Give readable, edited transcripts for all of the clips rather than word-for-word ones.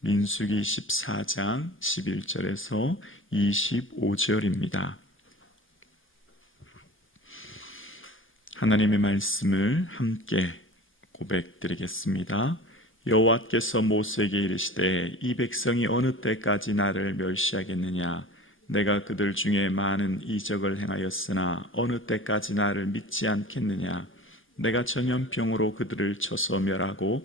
민수기 14장 11절에서 25절입니다. 하나님의 말씀을 함께 고백드리겠습니다. 여호와께서 모세에게 이르시되 이 백성이 어느 때까지 나를 멸시하겠느냐? 내가 그들 중에 많은 이적을 행하였으나 어느 때까지 나를 믿지 않겠느냐? 내가 전염병으로 그들을 쳐서 멸하고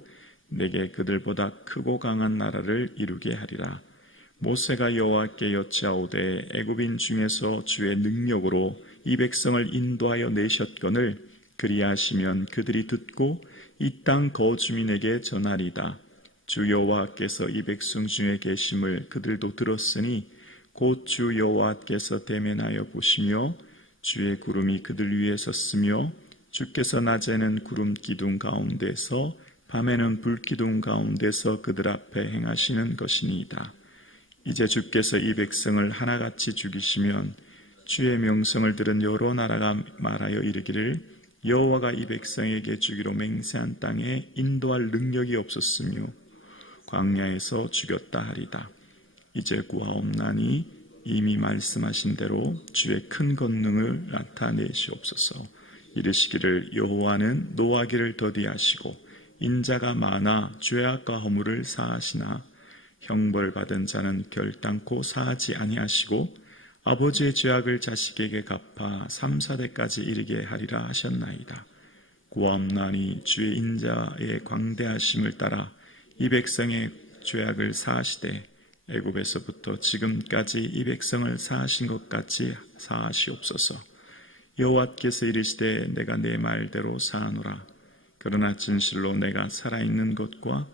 내게 그들보다 크고 강한 나라를 이루게 하리라. 모세가 여호와께 여짜오되 애굽인 중에서 주의 능력으로 이 백성을 인도하여 내셨거늘 그리하시면 그들이 듣고 이 땅 거주민에게 전하리다. 주 여호와께서 이 백성 중에 계심을 그들도 들었으니 곧 주 여호와께서 대면하여 보시며 주의 구름이 그들 위에 섰으며 주께서 낮에는 구름 기둥 가운데서 밤에는 불 기둥 가운데서 그들 앞에 행하시는 것이니이다. 이제 주께서 이 백성을 하나같이 죽이시면 주의 명성을 들은 여러 나라가 말하여 이르기를 여호와가 이 백성에게 주기로 맹세한 땅에 인도할 능력이 없었으며 광야에서 죽였다 하리다. 이제 구하옵나니 이미 말씀하신 대로 주의 큰 권능을 나타내시옵소서. 이르시기를 여호와는 노하기를 더디하시고 인자가 많아 죄악과 허물을 사하시나 형벌받은 자는 결단코 사하지 아니하시고 아버지의 죄악을 자식에게 갚아 3, 4대까지 이르게 하리라 하셨나이다. 구하옵나니 주의 인자의 광대하심을 따라 이 백성의 죄악을 사하시되 애굽에서부터 지금까지 이 백성을 사하신 것 같이 사하시옵소서. 여호와께서 이르시되 내가 내 말대로 사하노라. 그러나 진실로 내가 살아있는 것과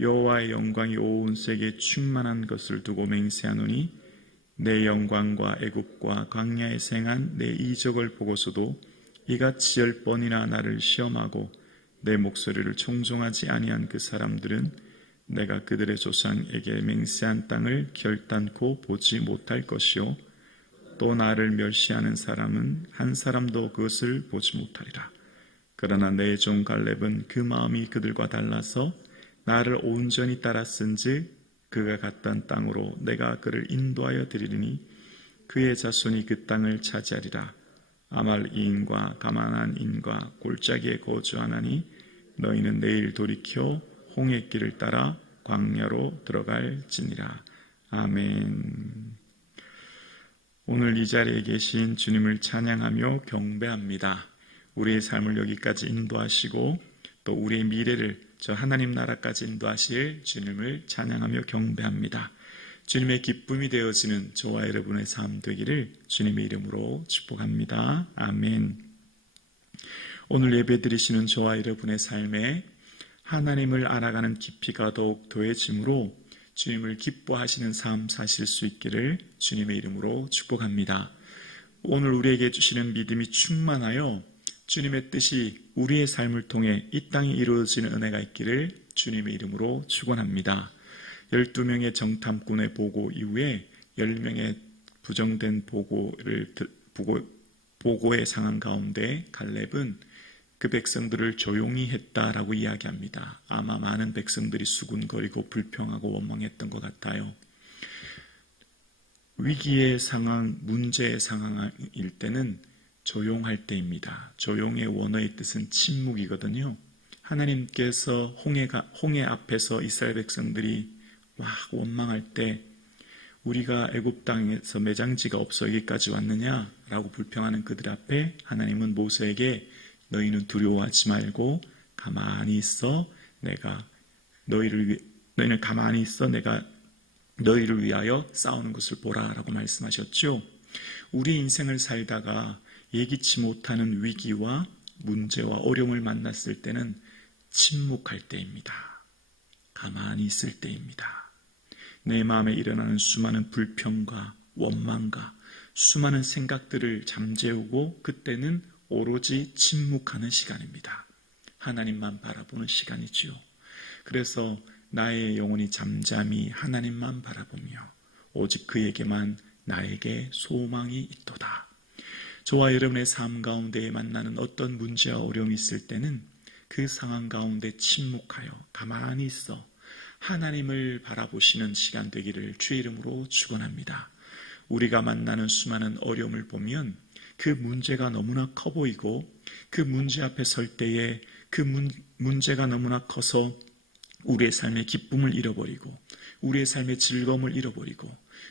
여호와의 영광이 온 세계에 충만한 것을 두고 맹세하노니 내 영광과 애굽과 광야에 생한 내 이적을 보고서도 이같이 10번이나 나를 시험하고 내 목소리를 청종하지 아니한 그 사람들은 내가 그들의 조상에게 맹세한 땅을 결단코 보지 못할 것이요 또 나를 멸시하는 사람은 한 사람도 그것을 보지 못하리라. 그러나 내 종 갈렙은 그 마음이 그들과 달라서 나를 온전히 따랐은즉 그가 갔던 땅으로 내가 그를 인도하여 드리리니 그의 자손이 그 땅을 차지하리라. 아말리인과 가마난인과 골짜기에 거주하나니 너희는 내일 돌이켜 홍해 길을 따라 광야로 들어갈지니라. 아멘. 오늘 이 자리에 계신 주님을 찬양하며 경배합니다. 우리의 삶을 여기까지 인도하시고 또 우리의 미래를 저 하나님 나라까지 인도하실 주님을 찬양하며 경배합니다. 주님의 기쁨이 되어지는 저와 여러분의 삶 되기를 주님의 이름으로 축복합니다. 아멘. 오늘 예배 드리시는 저와 여러분의 삶에 하나님을 알아가는 깊이가 더욱 더해지므로 주님을 기뻐하시는 삶 사실 수 있기를 주님의 이름으로 축복합니다. 오늘 우리에게 주시는 믿음이 충만하여 주님의 뜻이 우리의 삶을 통해 이 땅에 이루어지는 은혜가 있기를 주님의 이름으로 축원합니다. 12명의 정탐꾼의 보고 이후에 10명의 부정된 보고의 상황 가운데 갈렙은 그 백성들을 조용히 했다라고 이야기합니다. 아마 많은 백성들이 수군거리고 불평하고 원망했던 것 같아요. 위기의 상황, 문제의 상황일 때는 조용할 때입니다. 조용의 원어의 뜻은 침묵이거든요. 하나님께서 홍해 앞에서 이스라엘 백성들이 막 원망할 때 우리가 애굽 땅에서 매장지가 없어 여기까지 왔느냐라고 불평하는 그들 앞에 하나님은 모세에게 너희는 두려워하지 말고 가만히 있어 내가 너희는 가만히 있어 내가 너희를 위하여 싸우는 것을 보라라고 말씀하셨죠. 우리 인생을 살다가 예기치 못하는 위기와 문제와 어려움을 만났을 때는 침묵할 때입니다. 가만히 있을 때입니다. 내 마음에 일어나는 수많은 불평과 원망과 수많은 생각들을 잠재우고 그때는 오로지 침묵하는 시간입니다. 하나님만 바라보는 시간이지요. 그래서 나의 영혼이 잠잠히 하나님만 바라보며 오직 그에게만 나에게 소망이 있도다. 저와 여러분의 삶 가운데 만나는 어떤 문제와 어려움이 있을 때는 그 상황 가운데 침묵하여 가만히 있어 하나님을 바라보시는 시간 되기를 주의 이름으로 축원합니다. 우리가 만나는 수많은 어려움을 보면 그 문제가 너무나 커 보이고 그 문제 앞에 설 때에 그 문제가 너무나 커서 우리의 삶의 기쁨을 잃어버리고 우리의 삶의 즐거움을 잃어버리고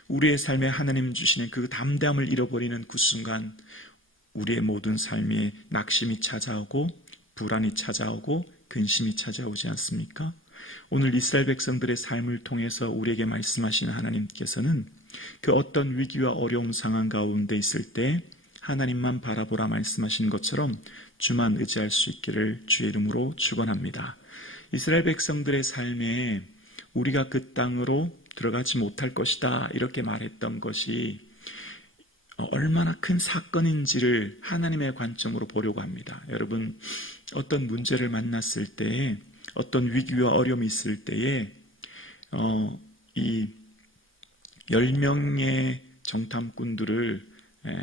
우리의 삶에 하나님 주시는 그 담대함을 잃어버리는 그 순간 우리의 모든 삶에 낙심이 찾아오고 불안이 찾아오고 근심이 찾아오지 않습니까? 오늘 이스라엘 백성들의 삶을 통해서 우리에게 말씀하시는 하나님께서는 그 어떤 위기와 어려운 상황 가운데 있을 때 하나님만 바라보라 말씀하신 것처럼 주만 의지할 수 있기를 주의 이름으로 축원합니다. 이스라엘 백성들의 삶에 우리가 그 땅으로 들어가지 못할 것이다 이렇게 말했던 것이 얼마나 큰 사건인지를 하나님의 관점으로 보려고 합니다. 여러분, 어떤 문제를 만났을 때에 어떤 위기와 어려움이 있을 때에 이 10명의 정탐꾼들을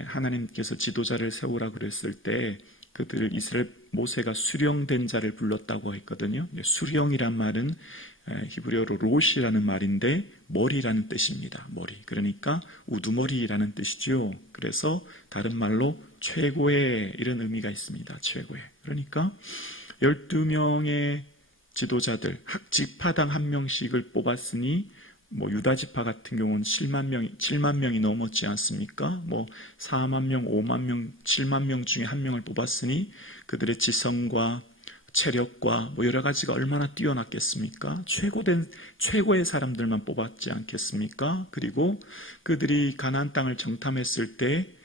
하나님께서 지도자를 세우라 그랬을 때 그들을 이스라엘 모세가 수령된 자를 불렀다고 했거든요. 수령이란 말은 히브리어로 롯이라는 말인데 머리라는 뜻입니다. 머리. 그러니까 우두머리라는 뜻이죠. 그래서 다른 말로 최고의 이런 의미가 있습니다. 최고의. 그러니까 12명의 지도자들, 각 지파당 한 명씩을 뽑았으니 유다 지파 같은 경우는 7만 명이 넘었지 않습니까? 4만 명, 5만 명, 7만 명 중에 한 명을 뽑았으니 그들의 지성과 체력과 여러 가지가 얼마나 뛰어났겠습니까? 최고의 사람들만 뽑았지 않겠습니까? 그리고 그들이 가나안 땅을 정탐했을 때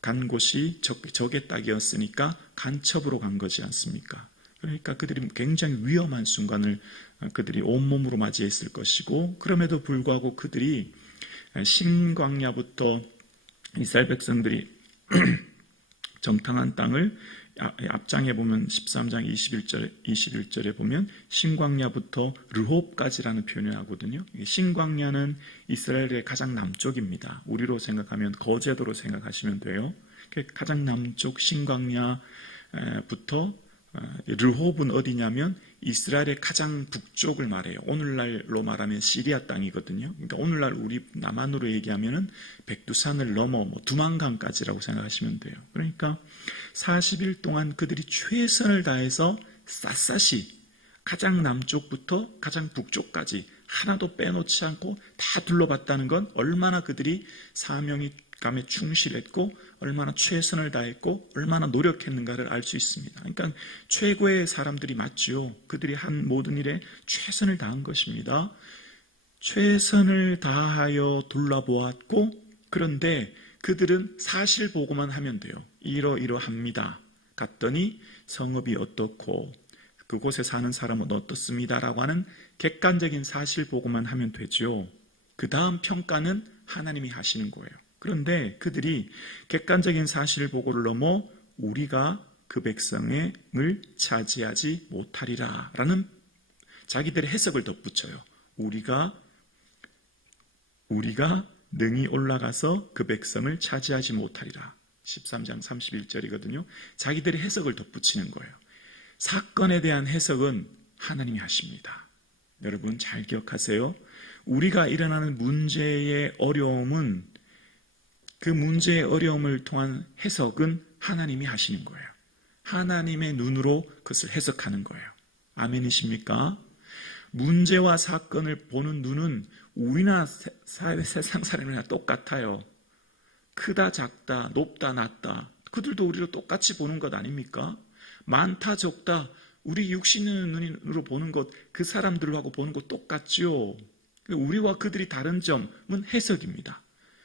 간 곳이 적의 땅이었으니까 간첩으로 간 거지 않습니까? 그러니까 그들이 굉장히 위험한 순간을 그들이 온몸으로 맞이했을 것이고 그럼에도 불구하고 그들이 신광야부터 이스라엘 백성들이 정탐한 땅을 앞장에 보면 13장 21절에 보면 신광야부터 르홉까지라는 표현을 하거든요. 신광야는 이스라엘의 가장 남쪽입니다. 우리로 생각하면 거제도로 생각하시면 돼요. 가장 남쪽 신광야부터 르홉은 어디냐면 이스라엘의 가장 북쪽을 말해요. 오늘날로 말하면 시리아 땅이거든요. 그러니까 오늘날 우리 남한으로 얘기하면은 백두산을 넘어 두만강까지라고 생각하시면 돼요. 그러니까 40일 동안 그들이 최선을 다해서 샅샅이 가장 남쪽부터 가장 북쪽까지 하나도 빼놓지 않고 다 둘러봤다는 건 얼마나 그들이 사명감에 충실했고 얼마나 최선을 다했고 얼마나 노력했는가를 알 수 있습니다. 그러니까 최고의 사람들이 맞지요. 그들이 한 모든 일에 최선을 다한 것입니다. 최선을 다하여 둘러보았고 그런데 그들은 사실 보고만 하면 돼요. 이러이러합니다. 갔더니 성읍이 어떻고 그곳에 사는 사람은 어떻습니다라고 하는 객관적인 사실 보고만 하면 되죠. 그 다음 평가는 하나님이 하시는 거예요. 그런데 그들이 객관적인 사실 보고를 넘어 우리가 그 백성을 차지하지 못하리라 라는 자기들의 해석을 덧붙여요. 우리가 능히 올라가서 그 백성을 차지하지 못하리라. 13장 31절이거든요. 자기들의 해석을 덧붙이는 거예요. 사건에 대한 해석은 하나님이 하십니다. 여러분 잘 기억하세요. 우리가 일어나는 문제의 어려움은 그 문제의 어려움을 통한 해석은 하나님이 하시는 거예요. 하나님의 눈으로 그것을 해석하는 거예요. 아멘이십니까? 문제와 사건을 보는 눈은 우리나 세상 사람이나 똑같아요. 크다 작다 높다 낮다 그들도 우리로 똑같이 보는 것 아닙니까? 많다 적다 우리 육신의 눈으로 보는 것 그 사람들하고 보는 것 똑같지요. 우리와 그들이 다른 점은 해석입니다.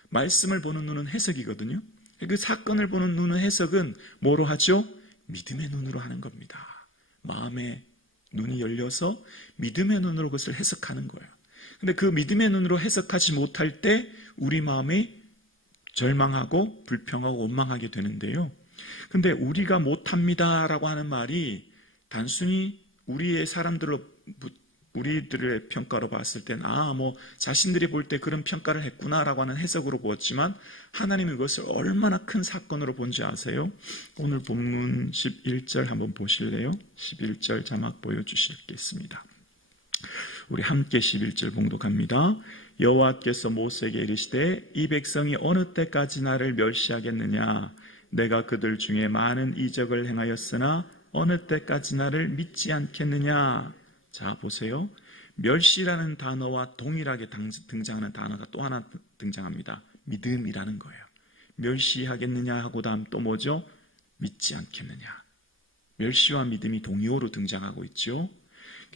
말씀을 보는 눈은 해석이거든요. 그 사건을 보는 눈은 해석은 뭐로 하죠? 믿음의 눈으로 하는 겁니다. 마음의 눈이 열려서 믿음의 눈으로 그것을 해석하는 거예요. 근데 그 믿음의 눈으로 해석하지 못할 때 우리 마음이 절망하고 불평하고 원망하게 되는데요. 근데 우리가 못합니다라고 하는 말이 단순히 우리들의 평가로 봤을 땐 자신들이 볼 때 그런 평가를 했구나라고 하는 해석으로 보았지만 하나님이 그것을 얼마나 큰 사건으로 본지 아세요? 오늘 본문 11절 한번 보실래요? 11절 자막 보여주시겠습니다. 우리 함께 11절 봉독합니다. 여호와께서 모세에게 이르시되 이 백성이 어느 때까지 나를 멸시하겠느냐? 내가 그들 중에 많은 이적을 행하였으나 어느 때까지 나를 믿지 않겠느냐? 자, 보세요. 멸시라는 단어와 동일하게 등장하는 단어가 또 하나 등장합니다. 믿음이라는 거예요. 멸시하겠느냐 하고 다음 또 뭐죠? 믿지 않겠느냐. 멸시와 믿음이 동의어로 등장하고 있죠.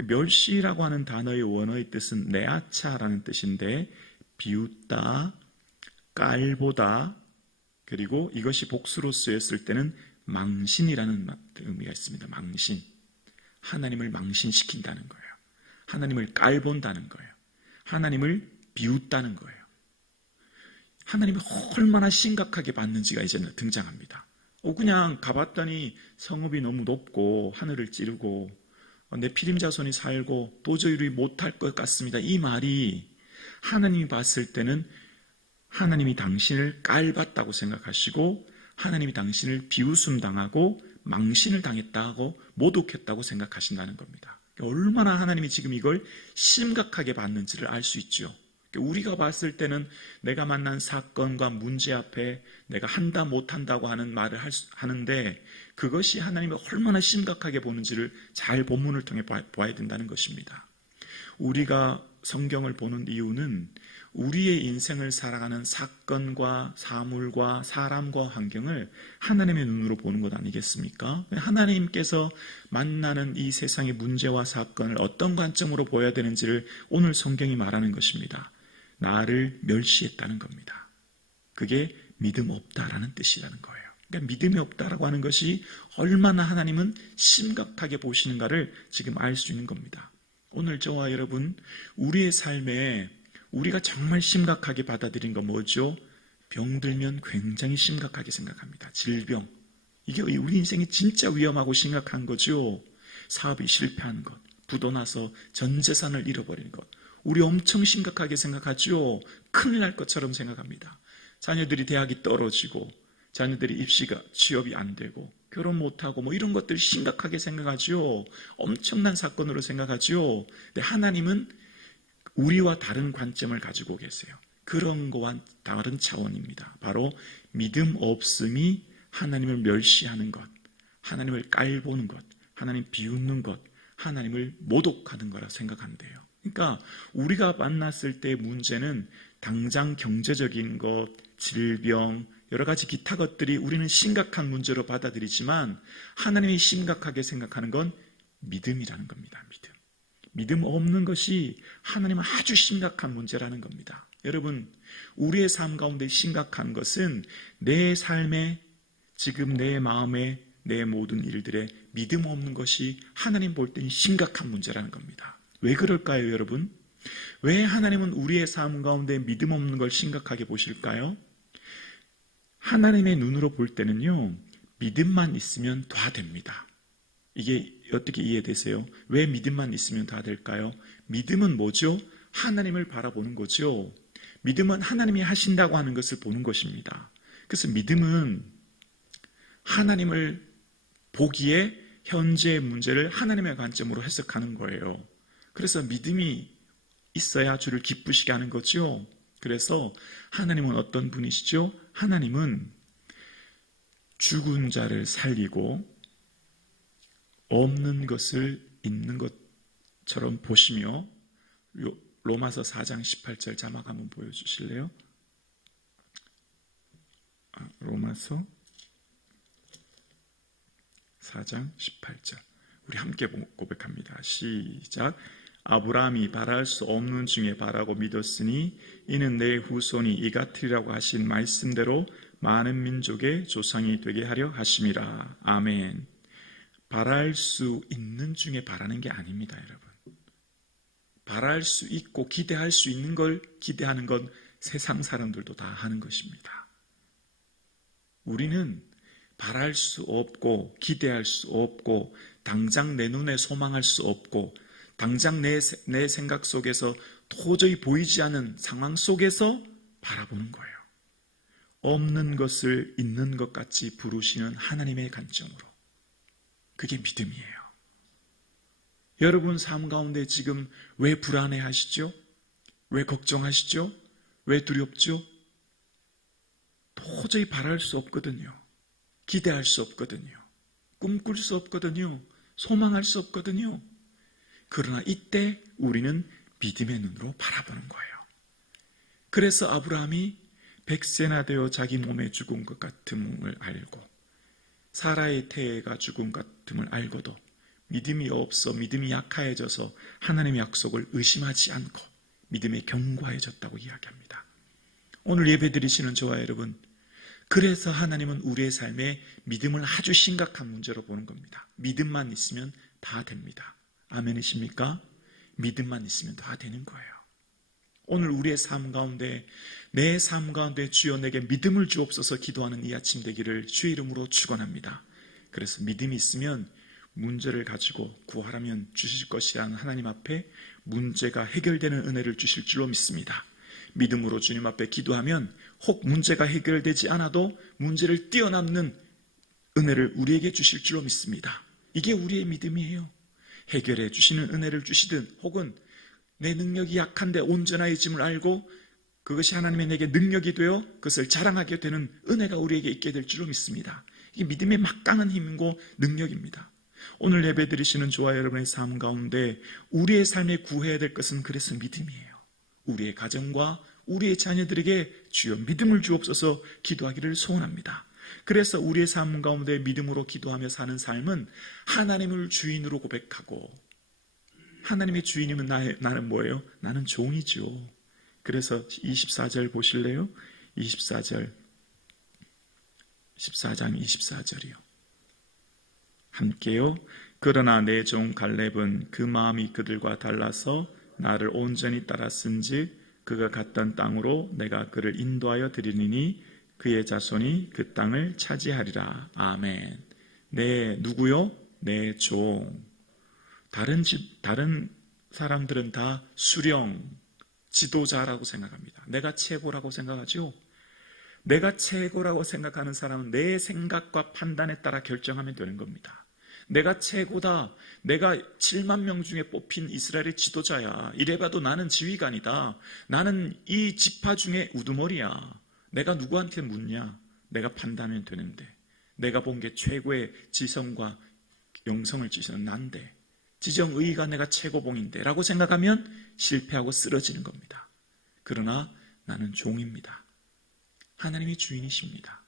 멸시라고 하는 단어의 원어의 뜻은 네아차라는 뜻인데 비웃다, 깔보다, 그리고 이것이 복수로 쓰였을 때는 망신이라는 의미가 있습니다. 망신. 하나님을 망신시킨다는 거예요. 하나님을 깔본다는 거예요. 하나님을 비웃다는 거예요. 하나님이 얼마나 심각하게 봤는지가 이제 등장합니다. 그냥 가봤더니 성읍이 너무 높고 하늘을 찌르고 내 피림자손이 살고 도저히 우리 못할 것 같습니다. 이 말이 하나님이 봤을 때는 하나님이 당신을 깔봤다고 생각하시고 하나님이 당신을 비웃음 당하고 망신을 당했다고 모독했다고 생각하신다는 겁니다. 얼마나 하나님이 지금 이걸 심각하게 봤는지를 알 수 있죠. 우리가 봤을 때는 내가 만난 사건과 문제 앞에 내가 한다 못한다고 하는 말을 하는데 그것이 하나님이 얼마나 심각하게 보는지를 잘 본문을 통해 봐야 된다는 것입니다. 우리가 성경을 보는 이유는 우리의 인생을 살아가는 사건과 사물과 사람과 환경을 하나님의 눈으로 보는 것 아니겠습니까? 하나님께서 만나는 이 세상의 문제와 사건을 어떤 관점으로 보아야 되는지를 오늘 성경이 말하는 것입니다. 나를 멸시했다는 겁니다. 그게 믿음 없다라는 뜻이라는 거예요. 그러니까 믿음이 없다라고 하는 것이 얼마나 하나님은 심각하게 보시는가를 지금 알 수 있는 겁니다. 오늘 저와 여러분, 우리의 삶에 우리가 정말 심각하게 받아들인 건 뭐죠? 병들면 굉장히 심각하게 생각합니다. 질병. 이게 우리 인생이 진짜 위험하고 심각한 거죠. 사업이 실패한 것, 부도 나서 전 재산을 잃어버리는 것. 우리 엄청 심각하게 생각하죠. 큰일 날 것처럼 생각합니다. 자녀들이 대학이 떨어지고 자녀들이 입시가 취업이 안 되고 결혼 못하고 뭐 이런 것들 심각하게 생각하죠. 엄청난 사건으로 생각하죠. 근데 하나님은 우리와 다른 관점을 가지고 계세요. 그런 거와 다른 차원입니다. 바로 믿음 없음이 하나님을 멸시하는 것, 하나님을 깔보는 것, 하나님 비웃는 것, 하나님을 모독하는 거라 생각한대요. 그러니까 우리가 만났을 때의 문제는 당장 경제적인 것, 질병, 여러 가지 기타 것들이 우리는 심각한 문제로 받아들이지만 하나님이 심각하게 생각하는 건 믿음이라는 겁니다. 믿음 없는 것이 하나님은 아주 심각한 문제라는 겁니다. 여러분, 우리의 삶 가운데 심각한 것은 내 삶에 지금 내 마음에 내 모든 일들에 믿음 없는 것이 하나님 볼 때는 심각한 문제라는 겁니다. 왜 그럴까요, 여러분? 왜 하나님은 우리의 삶 가운데 믿음 없는 걸 심각하게 보실까요? 하나님의 눈으로 볼 때는요, 믿음만 있으면 다 됩니다. 이게 어떻게 이해되세요? 왜 믿음만 있으면 다 될까요? 믿음은 뭐죠? 하나님을 바라보는 거죠. 믿음은 하나님이 하신다고 하는 것을 보는 것입니다. 그래서 믿음은 하나님을 보기에 현재의 문제를 하나님의 관점으로 해석하는 거예요. 그래서 믿음이 있어야 주를 기쁘시게 하는 거죠. 그래서 하나님은 어떤 분이시죠? 하나님은 죽은 자를 살리고 없는 것을 있는 것처럼 보시며, 로마서 4장 18절 자막 한번 보여주실래요? 로마서 4장 18절 우리 함께 고백합니다. 시작. 아브라함이 바랄 수 없는 중에 바라고 믿었으니 이는 내 후손이 이 같으리라고 하신 말씀대로 많은 민족의 조상이 되게 하려 하심이라. 아멘. 바랄 수 있는 중에 바라는 게 아닙니다, 여러분. 바랄 수 있고 기대할 수 있는 걸 기대하는 건 세상 사람들도 다 하는 것입니다. 우리는 바랄 수 없고 기대할 수 없고 당장 내 눈에 소망할 수 없고 당장 내 생각 속에서 도저히 보이지 않는 상황 속에서 바라보는 거예요. 없는 것을 있는 것 같이 부르시는 하나님의 관점으로. 그게 믿음이에요. 여러분 삶 가운데 지금 왜 불안해 하시죠? 왜 걱정하시죠? 왜 두렵죠? 도저히 바랄 수 없거든요. 기대할 수 없거든요. 꿈꿀 수 없거든요. 소망할 수 없거든요. 그러나 이때 우리는 믿음의 눈으로 바라보는 거예요. 그래서 아브라함이 100세나 되어 자기 몸에 죽은 것 같음을 알고 사라의 태가 죽은 것 같음을 알고도 믿음이 없어 믿음이 약해져서 하나님의 약속을 의심하지 않고 믿음에 견고해졌다고 이야기합니다. 오늘 예배드리시는 저와 여러분, 그래서 하나님은 우리의 삶에 믿음을 아주 심각한 문제로 보는 겁니다. 믿음만 있으면 다 됩니다. 아멘이십니까? 믿음만 있으면 다 되는 거예요. 오늘 우리의 삶 가운데 내 삶 가운데 주여 내게 믿음을 주옵소서 기도하는 이 아침 되기를 주의 이름으로 축원합니다. 그래서 믿음이 있으면 문제를 가지고 구하라면 주실 것이라는 하나님 앞에 문제가 해결되는 은혜를 주실 줄로 믿습니다. 믿음으로 주님 앞에 기도하면 혹 문제가 해결되지 않아도 문제를 뛰어넘는 은혜를 우리에게 주실 줄로 믿습니다. 이게 우리의 믿음이에요. 해결해 주시는 은혜를 주시든 혹은 내 능력이 약한데 온전해짐을 알고 그것이 하나님의 내게 능력이 되어 그것을 자랑하게 되는 은혜가 우리에게 있게 될 줄로 믿습니다. 이게 믿음의 막강한 힘이고 능력입니다. 오늘 예배드리시는 저와 여러분의 삶 가운데 우리의 삶에 구해야 될 것은 그래서 믿음이에요. 우리의 가정과 우리의 자녀들에게 주여 믿음을 주옵소서 기도하기를 소원합니다. 그래서 우리의 삶 가운데 믿음으로 기도하며 사는 삶은 하나님을 주인으로 고백하고 하나님의 주인이면 나는 뭐예요? 나는 종이죠. 그래서 24절 보실래요? 14장 24절이요. 함께요. 그러나 내 종 갈렙은 그 마음이 그들과 달라서 나를 온전히 따랐은즉 그가 갔던 땅으로 내가 그를 인도하여 드리니 그의 자손이 그 땅을 차지하리라. 아멘. 내 누구요? 내 종. 다른 사람들은 다 수령, 지도자라고 생각합니다. 내가 최고라고 생각하죠? 내가 최고라고 생각하는 사람은 내 생각과 판단에 따라 결정하면 되는 겁니다. 내가 최고다. 내가 7만 명 중에 뽑힌 이스라엘의 지도자야. 이래봐도 나는 지휘관이다. 나는 이 지파 중에 우두머리야. 내가 누구한테 묻냐? 내가 판단하면 되는데 내가 본 게 최고의 지성과 영성을 지시는 난데 지정의가 내가 최고봉인데 라고 생각하면 실패하고 쓰러지는 겁니다. 그러나 나는 종입니다. 하나님이 주인이십니다.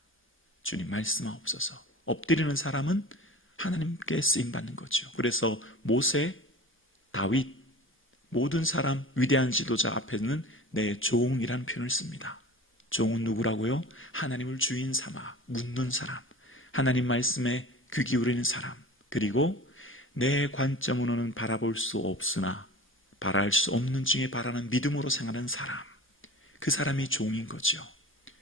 주님 말씀하옵소서. 엎드리는 사람은 하나님께 쓰임받는 거죠. 그래서 모세, 다윗, 모든 사람 위대한 지도자 앞에는 내 종이라는 표현을 씁니다. 종은 누구라고요? 하나님을 주인 삼아 묻는 사람, 하나님 말씀에 귀 기울이는 사람, 그리고 내 관점으로는 바라볼 수 없으나 바랄 수 없는 중에 바라는 믿음으로 생각하는 사람, 그 사람이 종인 거죠.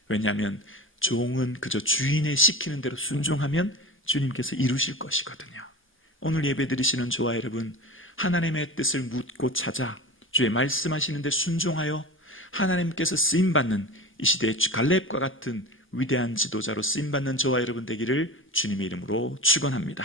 왜냐하면 종은 그저 주인의 시키는 대로 순종하면 주님께서 이루실 것이거든요. 오늘 예배드리시는 저와 여러분, 하나님의 뜻을 묻고 찾아 주의 말씀하시는데 순종하여 하나님께서 쓰임받는 이 시대의 갈렙과 같은 위대한 지도자로 쓰임받는 저와 여러분 되기를 주님의 이름으로 축원합니다.